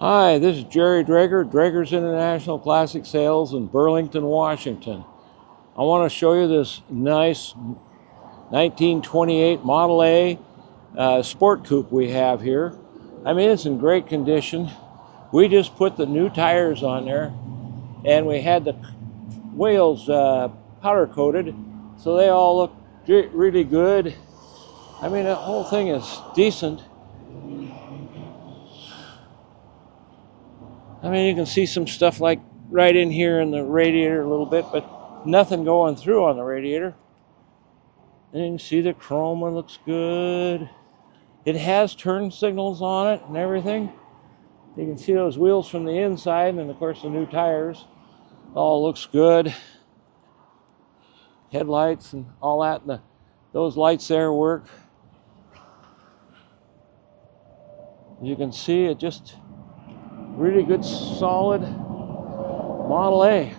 Hi, this is Jerry Drager, Drager's International Classic Sales in Burlington, Washington. I want to show you this nice 1928 Model A Sport Coupe we have here. I mean, it's in great condition. We just put the new tires on there, and we had the wheels powder coated, so they all look really good. I mean, the whole thing is decent. I mean, you can see some stuff like right in here in the radiator a little bit, but nothing going through on the radiator. And you can see the chrome looks good. It has turn signals on it and everything. You can see those wheels from the inside, and of course the new tires. All looks good. Headlights and all that, and those lights there work. You can see it just really good, solid Model A.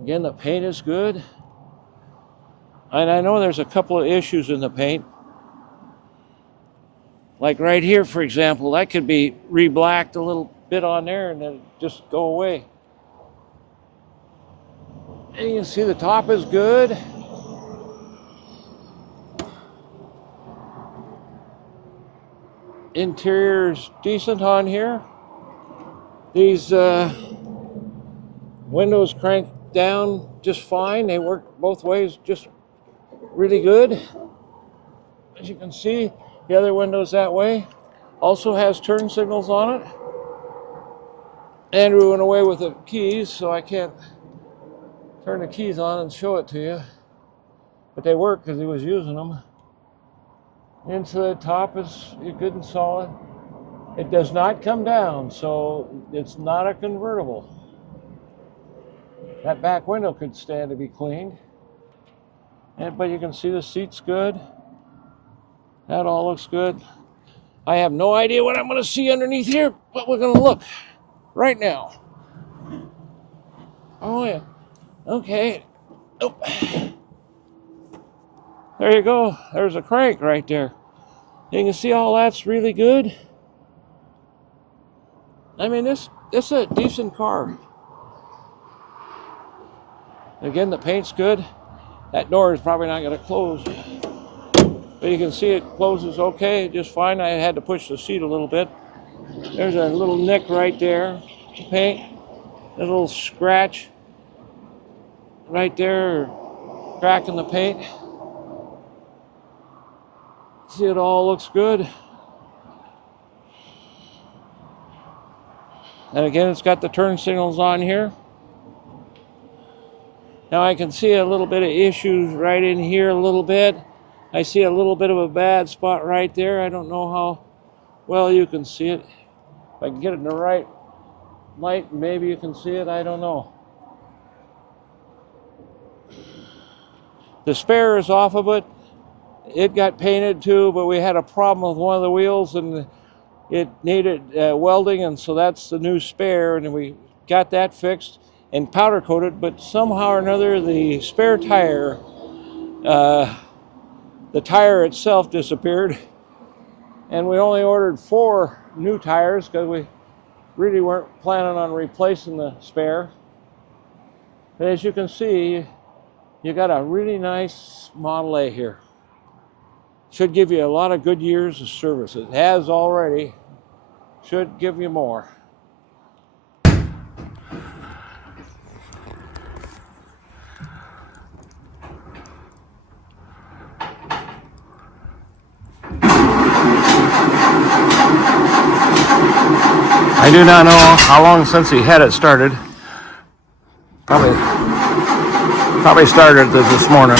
Again, the paint is good. And I know there's a couple of issues in the paint. Like right here, for example, that could be re-blacked a little bit on there and then just go away. And you can see the top is good. Interior's decent on here. These windows crank down just fine. They work both ways just really good. As you can see, the other window's that way. Also has turn signals on it. Andrew went away with the keys, so I can't turn the keys on and show it to you. But they work because he was using them. Into the top is good and solid. It does not come down, so it's not a convertible. That back window could stand to be cleaned. But you can see the seat's good. That all looks good. I have no idea what I'm going to see underneath here, but we're going to look right now. Oh, yeah. Okay. Oh. There you go. There's a crank right there. You can see all that's really good. I mean, this is a decent car. Again, the paint's good. That door is probably not going to close. But you can see it closes okay, just fine. I had to push the seat a little bit. There's a little nick right there. The paint. A little scratch right there. Crack in the paint. See, it all looks good. And again, it's got the turn signals on here. Now I can see a little bit of issues right in here a little bit. I see a little bit of a bad spot right there. I don't know how well you can see it. If I can get it in the right light, maybe you can see it. I don't know. The spare is off of it. It got painted too, but we had a problem with one of the wheels and it needed welding, and so that's the new spare, and we got that fixed and powder coated, but somehow or another the spare tire, the tire itself disappeared, and we only ordered 4 new tires because we really weren't planning on replacing the spare. But as you can see, you got a really nice Model A here. Should give you a lot of good years of service. It has already. Should give you more. I do not know how long since he had it started. Probably started this morning.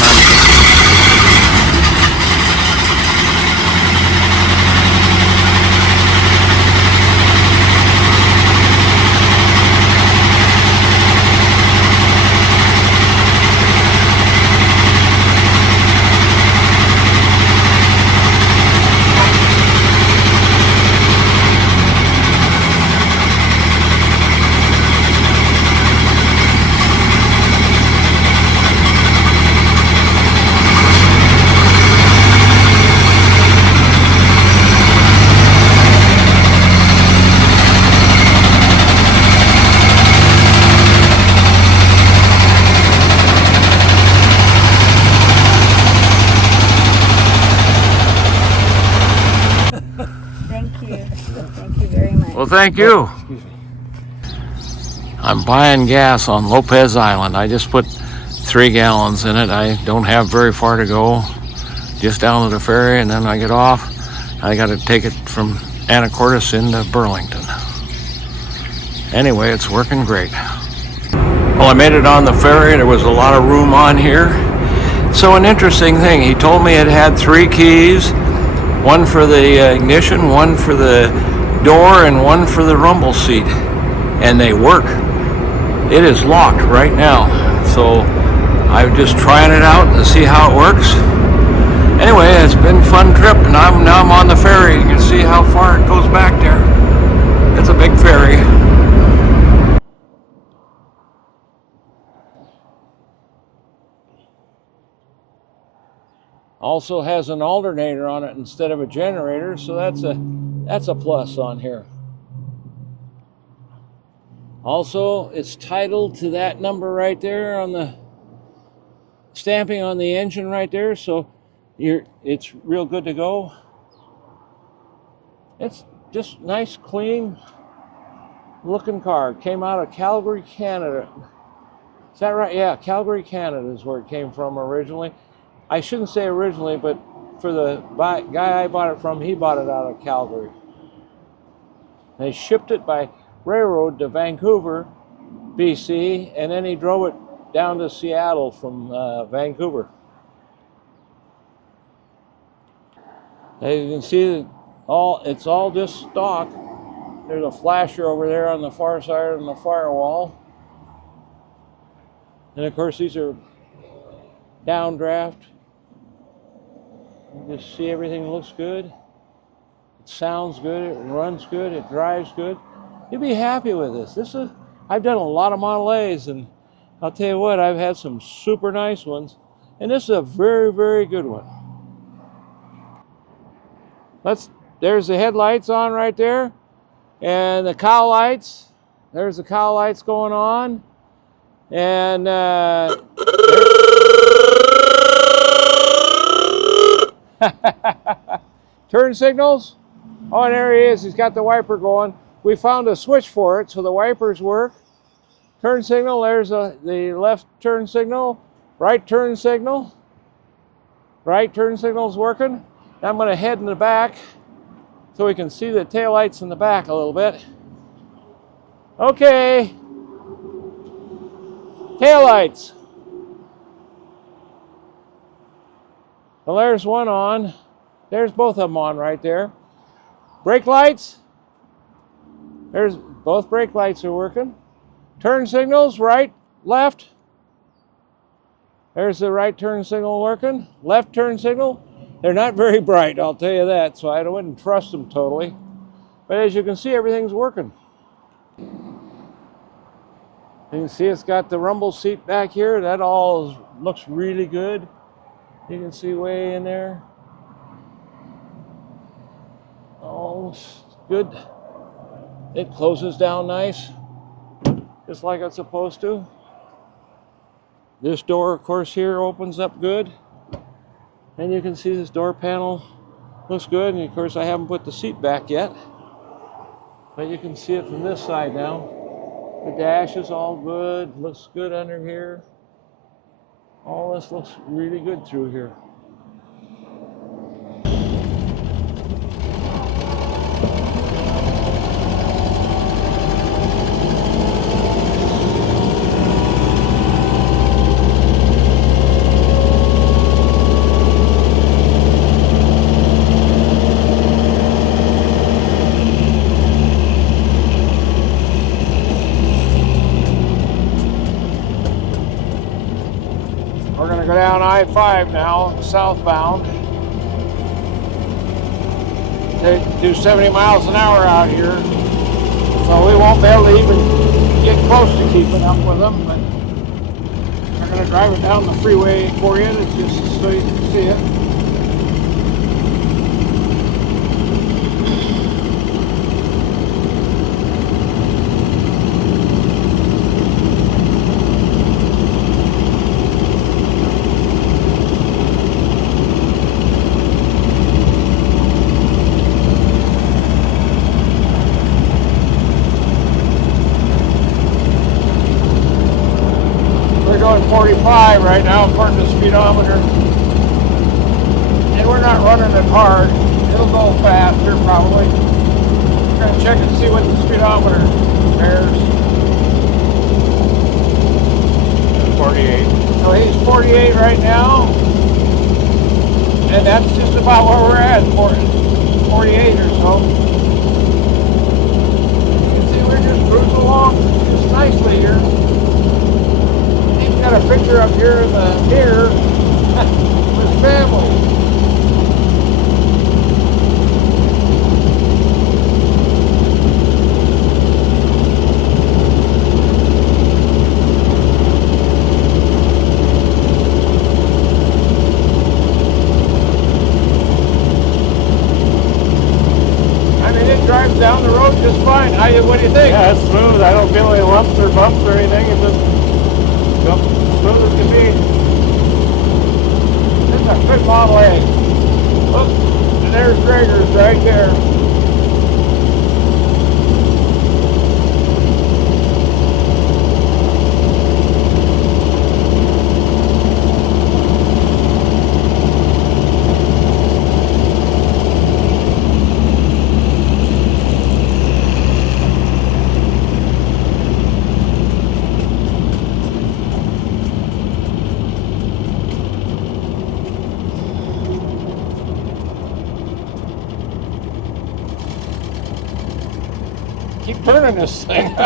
you. Thank you very much. Well, thank you. Excuse me. I'm buying gas on Lopez Island. I just put 3 gallons in it. I don't have very far to go. Just down to the ferry, and then I get off. I got to take it from Anacortes into Burlington. Anyway, it's working great. Well, I made it on the ferry. There was a lot of room on here. So an interesting thing, he told me it had 3 keys, one for the ignition, one for the door, and one for the rumble seat. And they work. It is locked right now. So I'm just trying it out to see how it works. Anyway, it's been a fun trip, and now I'm on the ferry. You can see how far it goes back there. It's a big ferry. Also has an alternator on it instead of a generator, so that's a plus on here. Also, it's titled to that number right there on the stamping on the engine right there, so it's real good to go. It's just nice, clean looking car. Came out of Calgary, Canada. Is that right? Yeah, Calgary, Canada is where it came from originally. I shouldn't say originally, but for the guy I bought it from, he bought it out of Calgary. They shipped it by railroad to Vancouver, BC, and then he drove it down to Seattle from Vancouver. As you can see, it's all just stock. There's a flasher over there on the far side of the firewall. And of course, these are downdraft. You just see everything looks good. It sounds good, it runs good, it drives good. You'll be happy with this. I've done a lot of Model A's, and I'll tell you what, I've had some super nice ones, and this is a very, very good one. There's the headlights on right there, and the cowl lights. There's the cowl lights going on, and turn signals. Oh, and there he is. He's got the wiper going. We found a switch for it, so the wipers work. Turn signal. There's the left turn signal. Right turn signal. Right turn signal's working. Now I'm going to head in the back so we can see the taillights in the back a little bit. Okay. Taillights. Well, there's one on. There's both of them on right there. Brake lights. There's both brake lights are working. Turn signals, right, left. There's the right turn signal working. Left turn signal. They're not very bright, I'll tell you that, so I wouldn't trust them totally. But as you can see, everything's working. You can see it's got the rumble seat back here. That all looks really good. You can see way in there. All good. It closes down nice, just like it's supposed to. This door, of course, here opens up good. And you can see this door panel looks good. And of course, I haven't put the seat back yet, but you can see it from this side now. The dash is all good, looks good under here. All this looks really good through here. We're going to go down I-5 now, southbound. They do 70 miles an hour out here, so we won't be able to even get close to keeping up with them, but we're going to drive it down the freeway for you, just so you can see it. 45 right now according to speedometer. And we're not running it hard. It'll go faster probably. We're going to check and see what the speedometer bears. 48. So he's 48 right now. And that's just about where we're at, 48 or so. You can see we're just cruising along just nicely here. He's got a picture up here in the mirror with his family. Drives down the road just fine. What do you think? Yeah, it's smooth. I don't feel any lumps or bumps or anything. It's just smooth as can be. This is a good Model A. Look, and there's Gregor's right there. Keep turning this thing.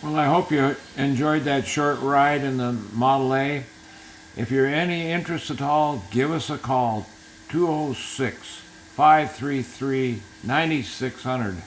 Well, I hope you enjoyed that short ride in the Model A. If you're any interest at all, give us a call, 206-533-9600.